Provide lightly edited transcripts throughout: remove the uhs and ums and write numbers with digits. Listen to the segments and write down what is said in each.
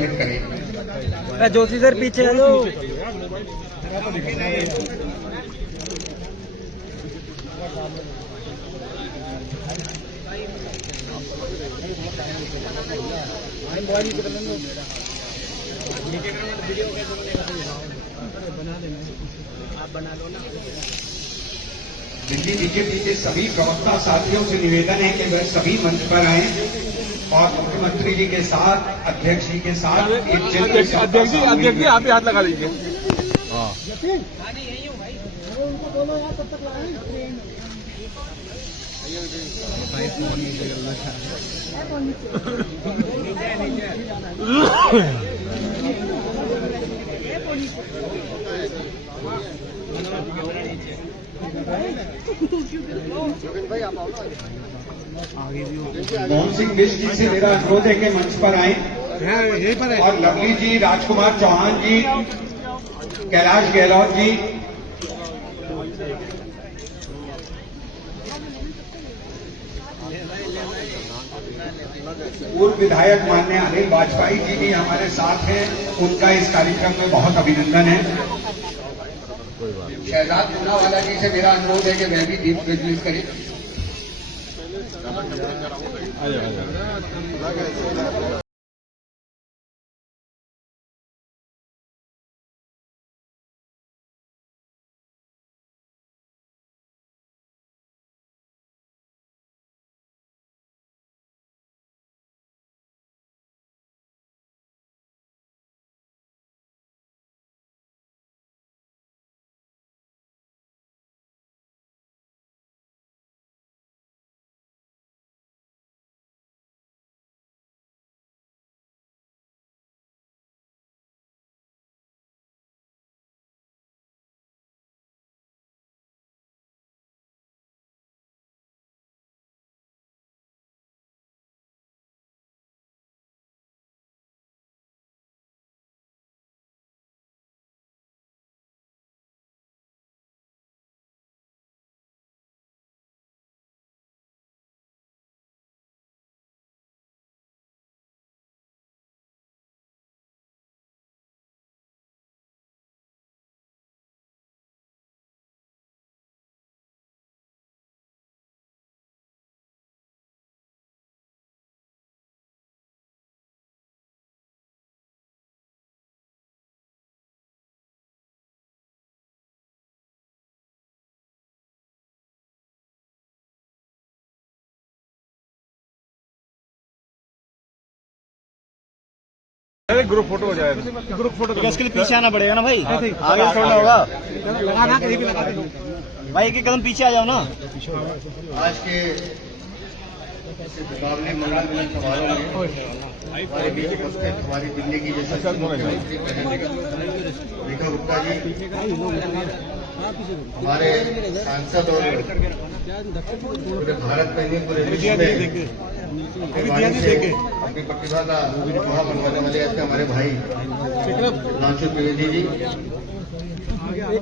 सीमित करें। जोशी सर पीछे आ जाओ। दिल्ली बीजेपी के सभी प्रवक्ता साथियों से निवेदन है कि वह सभी मंच पर आए और मुख्यमंत्री जी के साथ, अध्यक्ष जी के साथ अध्यक्ष जी आप ही हाथ लगा लीजिए। मोहन सिंह बिष्ट जी से मेरा अनुरोध है कि मंच पर आए और लवली जी, राजकुमार चौहान जी, कैलाश गहलोत जी, पूर्व विधायक माननीय अनिल वाजपेयी जी भी हमारे साथ हैं, उनका इस कार्यक्रम में बहुत अभिनंदन है। शहजाद पूनावाला जी से मेरा अनुरोध है कि वह भी दीप प्रज्वलित करें। ग्रुप फोटो हो जाएगा। ग्रुप फोटो इसके लिए पीछे आना पड़ेगा ना भाई, आगे छोड़ना होगा भाई। एक कदम पीछे आ जाओ ना। आज के मुकाबले मंगल मिलन समारोह में हमारे बीच उपस्थित हमारी दिल्ली की यशस्वी मुख्यमंत्री रेखा गुप्ता जी, हमारे सांसद और पूरे भारत में नहीं पूरे विश्व में अपनी वाणी से अपनी प्रतिभा का वहाँ बनवाने वाले ऐसे हमारे भाई सुधांशु त्रिवेदी जी,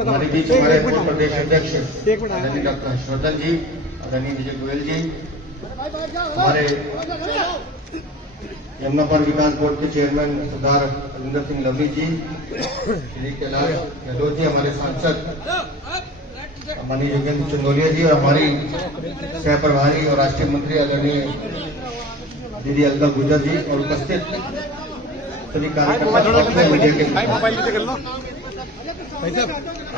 हमारे बीच हमारे पूर्व प्रदेश अध्यक्ष आदरणीय डॉक्टर हर्षवर्धन जी, आदरणीय विजय गोयल जी, हमारे यमुनापार विकास बोर्ड के चेयरमैन सरदार अरिंदर सिंह लवली जी, श्री कैलाश गहलोत जी, हमारे सांसद माननीय योगेंद्र चंदोलिया जी और हमारी सह प्रभारी और राष्ट्रीय मंत्री आदरणीय दीदी अलका गुजर जी और उपस्थित सभी कार्यकर्ता मीडिया के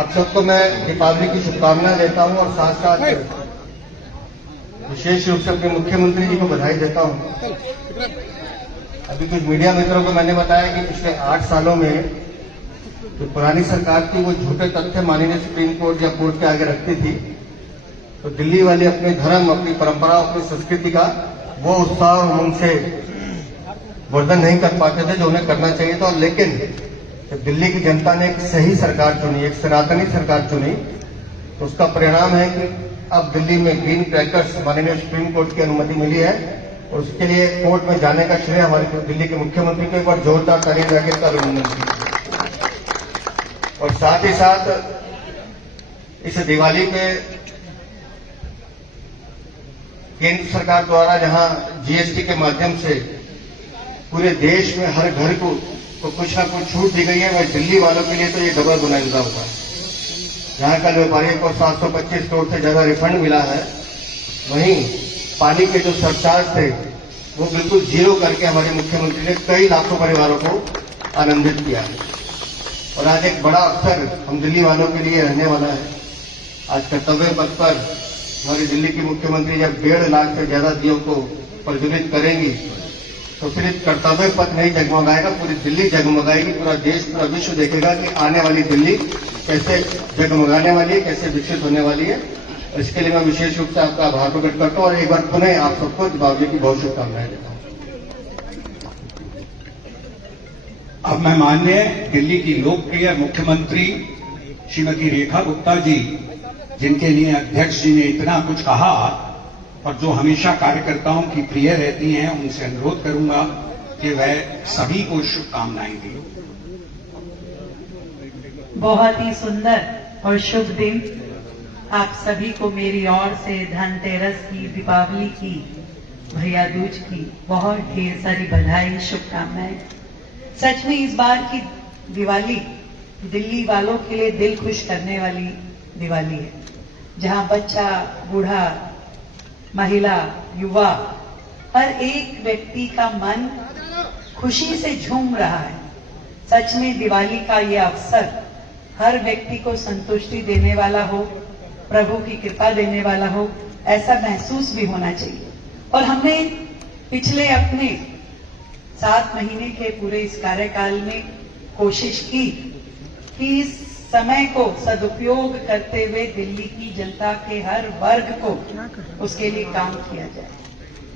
आप सबको मैं दीपावली की शुभकामनाएं देता हूं और साथ साथ विशेष रूप से अपने मुख्यमंत्री जी को बधाई देता हूं। अभी कुछ मीडिया मित्रों को मैंने बताया कि पिछले 8 सालों में जो पुरानी सरकार थी वो झूठे तथ्य माननीय सुप्रीम कोर्ट या कोर्ट के आगे रखती थी, तो दिल्ली वाले अपने धर्म, अपनी परंपरा, अपनी संस्कृति का वो उत्साह और उमंग से वर्धन नहीं कर पाते थे जो उन्हें करना चाहिए था। लेकिन जब दिल्ली की जनता ने एक सही सरकार चुनी, एक सनातनी सरकार चुनी, तो उसका परिणाम है कि अब दिल्ली में ग्रीन क्रैकर्स माननीय सुप्रीम कोर्ट की अनुमति मिली है और उसके लिए कोर्ट में जाने का श्रेय हमारे दिल्ली के मुख्यमंत्री को एक बार जोरदार ताली बजा के अभिनंदन कीजिए। और साथ ही साथ इस दिवाली पे केंद्र सरकार द्वारा जहां जीएसटी के माध्यम से पूरे देश में हर घर को तो कुछ ना कुछ छूट दी गई है, वह दिल्ली वालों के लिए तो ये डबल बोनस होगा। जहां कल व्यापारियों को 725 करोड़ से ज्यादा रिफंड मिला है, वहीं पानी के जो सरचार्ज थे वो बिल्कुल जीरो करके हमारे मुख्यमंत्री ने कई लाखों परिवारों को आनंदित किया। और आज एक बड़ा अवसर हम दिल्ली वालों के लिए रहने वाला है। आज कर्तव्य पथ पर हमारी दिल्ली की मुख्यमंत्री जब 1.5 लाख से ज्यादा दियों को प्रज्वलित करेंगी तो सिर्फ कर्तव्य पथ नहीं जगमगाएगा, पूरी दिल्ली जगमगाएगी। पूरा देश, पूरा विश्व देखेगा कि आने वाली दिल्ली कैसे जगमगाने वाली है, कैसे विकसित होने वाली है। इसके लिए मैं विशेष रूप से आपका आभार प्रकट करता हूं और एक बार पुनः आप सबको दीपावली की बहुत शुभकामनाएं देता हूं। अब मैं माननीय दिल्ली की लोकप्रिय मुख्यमंत्री श्रीमती रेखा गुप्ता जी, जिनके लिए अध्यक्ष जी ने इतना कुछ कहा और जो हमेशा कार्यकर्ताओं की प्रिय रहती हैं, उनसे अनुरोध करूंगा कि वह सभी को शुभकामनाएं दें। बहुत ही सुंदर और शुभ दिन आप सभी को मेरी ओर से धनतेरस की, दीपावली की, भैया दूज की बहुत ढेर सारी बधाई, शुभकामनाएं। सच में इस बार की दिवाली दिल्ली वालों के लिए दिल खुश करने वाली दिवाली है, जहां बच्चा, बूढ़ा, महिला, युवा, हर एक व्यक्ति का मन खुशी से झूम रहा है। सच में दिवाली का ये अवसर हर व्यक्ति को संतुष्टि देने वाला हो, प्रभु की कृपा देने वाला हो, ऐसा महसूस भी होना चाहिए। और हमने पिछले अपने 7 महीने के पूरे इस कार्यकाल में कोशिश की कि इस समय को सदुपयोग करते हुए दिल्ली की जनता के हर वर्ग को उसके लिए काम किया जाए।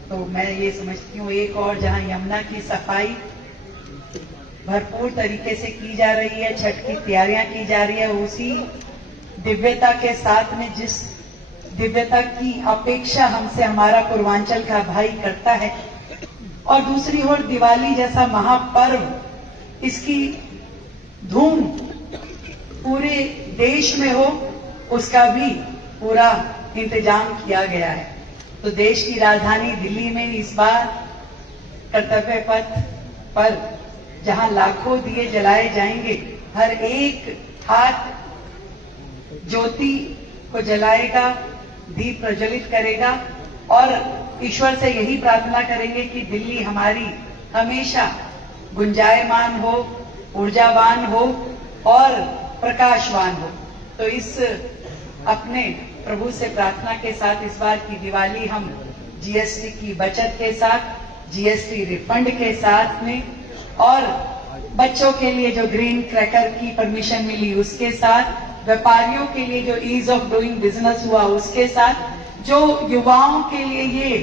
तो मैं ये समझती हूँ, एक और जहां यमुना की सफाई भरपूर तरीके से की जा रही है, छठ की तैयारियां की जा रही है, उसी दिव्यता के साथ में जिस दिव्यता की अपेक्षा हमसे हमारा पूर्वांचल का भाई करता है, और दूसरी ओर दिवाली जैसा महापर्व, इसकी धूम पूरे देश में हो, उसका भी पूरा इंतजाम किया गया है। तो देश की राजधानी दिल्ली में इस बार कर्तव्य पथ पर जहां लाखों दिए जलाए जाएंगे, हर एक हाथ ज्योति को जलाएगा, दीप प्रज्वलित करेगा और ईश्वर से यही प्रार्थना करेंगे कि दिल्ली हमारी हमेशा गुंजायमान हो, ऊर्जावान हो और प्रकाशवान हो। तो इस अपने प्रभु से प्रार्थना के साथ इस बार की दिवाली हम जीएसटी की बचत के साथ, जीएसटी रिफंड के साथ में, और बच्चों के लिए जो ग्रीन क्रैकर की परमिशन मिली उसके साथ, व्यापारियों के लिए जो ईज ऑफ डूइंग बिजनेस हुआ उसके साथ, जो युवाओं के लिए ये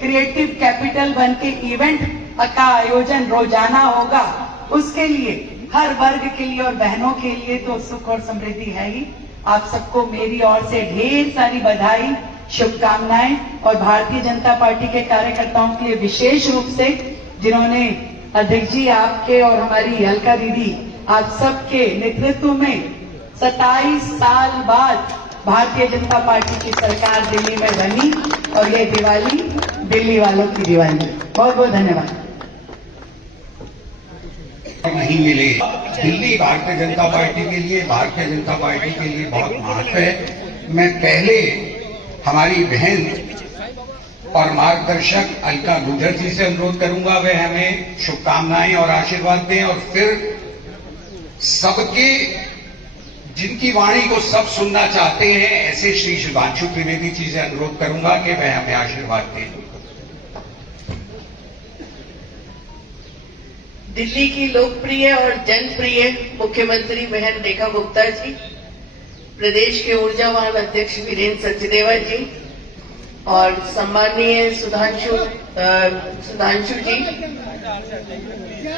क्रिएटिव कैपिटल बन के इवेंट का आयोजन रोजाना होगा, उसके लिए हर वर्ग के लिए और बहनों के लिए तो सुख और समृद्धि है ही। आप सबको मेरी ओर से ढेर सारी बधाई, शुभकामनाएं, और भारतीय जनता पार्टी के कार्यकर्ताओं के लिए विशेष रूप से, जिन्होंने अध्यक्ष जी आपके और हमारी अलका दीदी आप सबके नेतृत्व में 27 साल बाद भारतीय जनता पार्टी की सरकार दिल्ली में बनी, और ये दिवाली दिल्ली वालों की दिवाली। बहुत बहुत धन्यवाद। नहीं मिले। दिल्ली भारतीय जनता पार्टी के लिए, भारतीय जनता पार्टी के लिए बहुत महत्व है। मैं पहले हमारी बहन और मार्गदर्शक अलका गुर्जर जी से अनुरोध करूंगा, वे हमें शुभकामनाएं और आशीर्वाद दें, और फिर सबके, जिनकी वाणी को सब सुनना चाहते हैं, ऐसे श्री शिवांशु त्रिवेदी जी से अनुरोध करूंगा कि वह हमें आशीर्वाद दें। दिल्ली की लोकप्रिय और जनप्रिय मुख्यमंत्री बहन रेखा गुप्ता जी, प्रदेश के ऊर्जावान अध्यक्ष वीरेंद्र सचदेवा जी और सम्माननीय सुधांशु जी,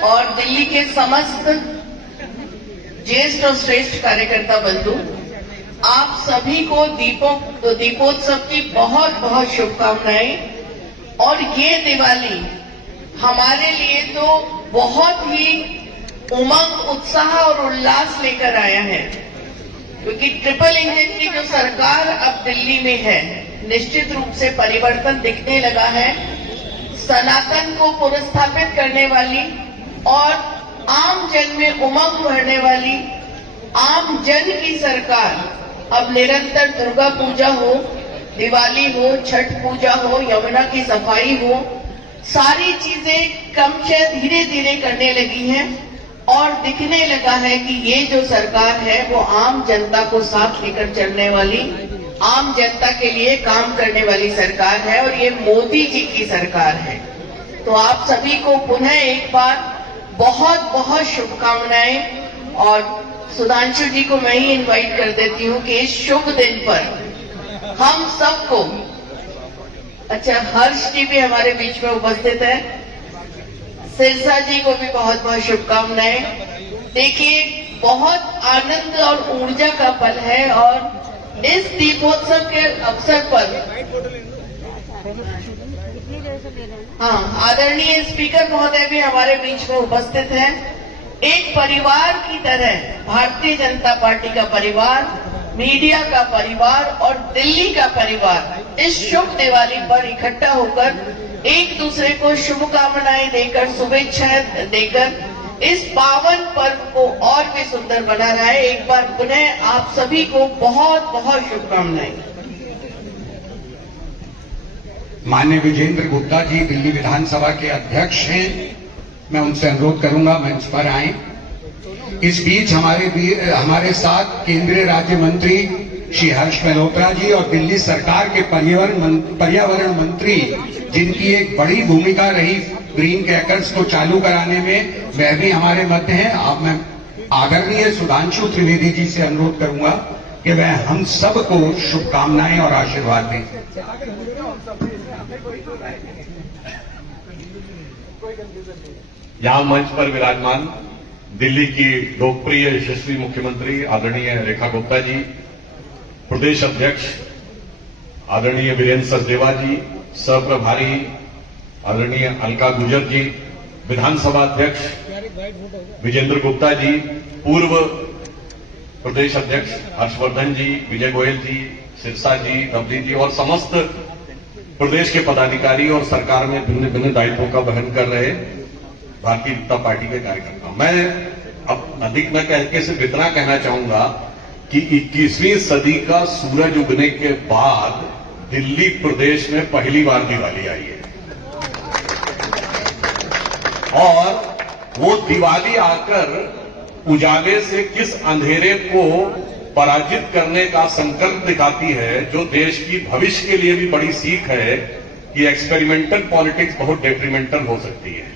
और दिल्ली के समस्त ज्येष्ठ और श्रेष्ठ कार्यकर्ता बंधु, आप सभी को दीपोत्सव की बहुत बहुत शुभकामनाएं। और ये दिवाली हमारे लिए तो बहुत ही उमंग, उत्साह और उल्लास लेकर आया है, क्योंकि ट्रिपल इंजन की जो सरकार अब दिल्ली में है, निश्चित रूप से परिवर्तन दिखने लगा है। सनातन को पुनर्स्थापित करने वाली और आम जन में उमंग भरने वाली आम जन की सरकार अब निरंतर दुर्गा पूजा हो, दिवाली हो, छठ पूजा हो, यमुना की सफाई हो, सारी चीजें क्रमशः धीरे धीरे करने लगी हैं और दिखने लगा है कि ये जो सरकार है वो आम जनता को साथ लेकर चलने वाली, आम जनता के लिए काम करने वाली सरकार है और ये मोदी जी की सरकार है। तो आप सभी को पुनः एक बार बहुत बहुत शुभकामनाएं और सुधांशु जी को मैं ही इनवाइट कर देती हूँ कि इस शुभ दिन पर हम सबको, अच्छा हर्ष जी भी हमारे बीच में उपस्थित है, सिरसा जी को भी बहुत बहुत शुभकामनाएं। देखिए बहुत आनंद और ऊर्जा का पल है और इस दीपोत्सव के अवसर पर आदरणीय स्पीकर महोदय भी हमारे बीच में उपस्थित हैं। एक परिवार की तरह भारतीय जनता पार्टी का परिवार, मीडिया का परिवार और दिल्ली का परिवार इस शुभ दिवाली पर इकट्ठा होकर एक दूसरे को शुभकामनाएं देकर, शुभेच्छाएं देकर इस पावन पर्व को और भी सुंदर बना रहा है। एक बार पुनः आप सभी को बहुत बहुत शुभकामनाएं। माननीय विजेंद्र गुप्ता जी दिल्ली विधानसभा के अध्यक्ष हैं, मैं उनसे अनुरोध करूंगा मंच पर आए। इस बीच हमारे साथ केंद्रीय राज्य मंत्री श्री हर्ष मल्होत्रा जी और दिल्ली सरकार के पर्यावरण मंत्री, जिनकी एक बड़ी भूमिका रही ग्रीन क्रैकर्स को चालू कराने में, वह भी हमारे मध्य हैं। अब मैं आदरणीय सुधांशु त्रिवेदी जी से अनुरोध करूंगा कि वह हम सबको शुभकामनाएं और आशीर्वाद दें। यहाँ मंच पर विराजमान दिल्ली की लोकप्रिय यशस्वी मुख्यमंत्री आदरणीय रेखा गुप्ता जी, प्रदेश अध्यक्ष आदरणीय वीरेंद्र सचदेवा जी, सह-प्रभारी आदरणीय अलका गुर्जर जी, विधानसभा अध्यक्ष विजेंद्र गुप्ता जी, पूर्व प्रदेश अध्यक्ष हर्षवर्धन जी, विजय गोयल जी, सिरसा जी, रबली जी और समस्त प्रदेश के पदाधिकारी और सरकार में भिन्न भिन्न दायित्वों का वहन कर रहे भारतीय जनता पार्टी के कार्यकर्ता। मैं अब अधिक न कह के सिर्फ इतना कहना चाहूंगा कि 21वीं सदी का सूरज उगने के बाद दिल्ली प्रदेश में पहली बार दिवाली आई है और वो दिवाली आकर उजाले से किस अंधेरे को पराजित करने का संकल्प दिखाती है, जो देश की भविष्य के लिए भी बड़ी सीख है कि एक्सपेरिमेंटल पॉलिटिक्स बहुत डेट्रीमेंटल हो सकती है।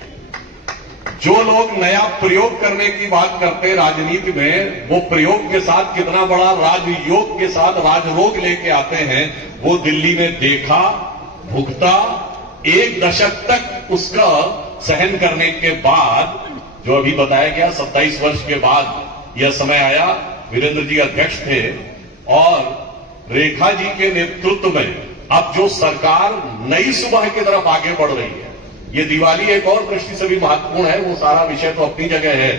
जो लोग नया प्रयोग करने की बात करते हैं राजनीति में, वो प्रयोग के साथ कितना बड़ा राजयोग के साथ राजरोग लेके आते हैं, वो दिल्ली में देखा, भुगता। एक दशक तक उसका सहन करने के बाद, जो अभी बताया गया 27 वर्ष के बाद यह समय आया। वीरेंद्र जी अध्यक्ष थे और रेखा जी के नेतृत्व में अब जो सरकार नई सुबह की तरफ आगे बढ़ रही है, ये दिवाली एक और दृष्टि से भी महत्वपूर्ण है। वो सारा विषय तो अपनी जगह है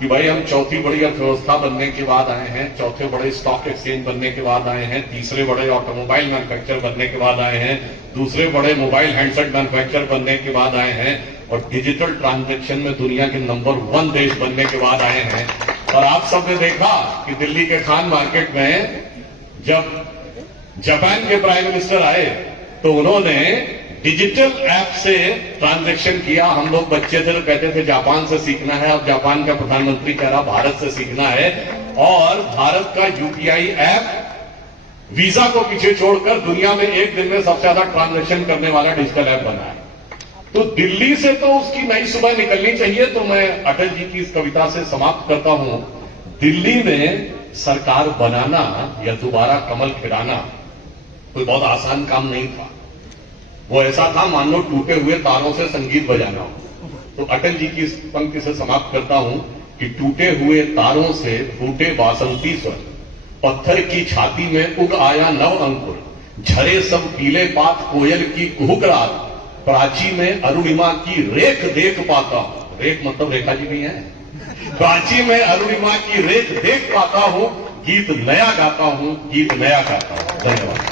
कि भाई हम चौथी बड़ी अर्थव्यवस्था बनने के बाद आए हैं, चौथे बड़े स्टॉक एक्सचेंज बनने के बाद आए हैं, तीसरे बड़े ऑटोमोबाइल मैन्युफैक्चर बनने के बाद आए हैं, दूसरे बड़े मोबाइल हैंडसेट मैन्युफैक्चर बनने के बाद आए हैं और डिजिटल ट्रांजैक्शन में दुनिया के नंबर 1 देश बनने के बाद आए हैं। और आप सबने देखा कि दिल्ली के खान मार्केट में जब जापान के प्राइम मिनिस्टर आए तो उन्होंने डिजिटल ऐप से ट्रांजैक्शन किया। हम लोग बच्चे थे तो कहते थे जापान से सीखना है, अब जापान का प्रधानमंत्री कह रहा भारत से सीखना है। और भारत का यूपीआई ऐप वीजा को पीछे छोड़कर दुनिया में एक दिन में सबसे ज्यादा ट्रांजैक्शन करने वाला डिजिटल ऐप बना है। तो दिल्ली से तो उसकी नई सुबह निकलनी चाहिए। तो मैं अटल जी की इस कविता से समाप्त करता हूं, दिल्ली में सरकार बनाना या दोबारा कमल खिलाना कोई बहुत आसान काम नहीं था। वो ऐसा था मान लो टूटे हुए तारों से संगीत बजाना हो। तो अटल जी की इस पंक्ति से समाप्त करता हूं कि टूटे हुए तारों से फूटे बासंती स्वर, पत्थर की छाती में उग आया नव अंकुर, झरे सब पीले पात कोयल की कुहुक रात, प्राची में अरुणिमा की रेख देख पाता हूं। रेख मतलब रेखा जी भी है। प्राची में अरुणिमा की रेख देख पाता हूं, गीत नया गाता हूं, गीत नया गाता हूं। धन्यवाद।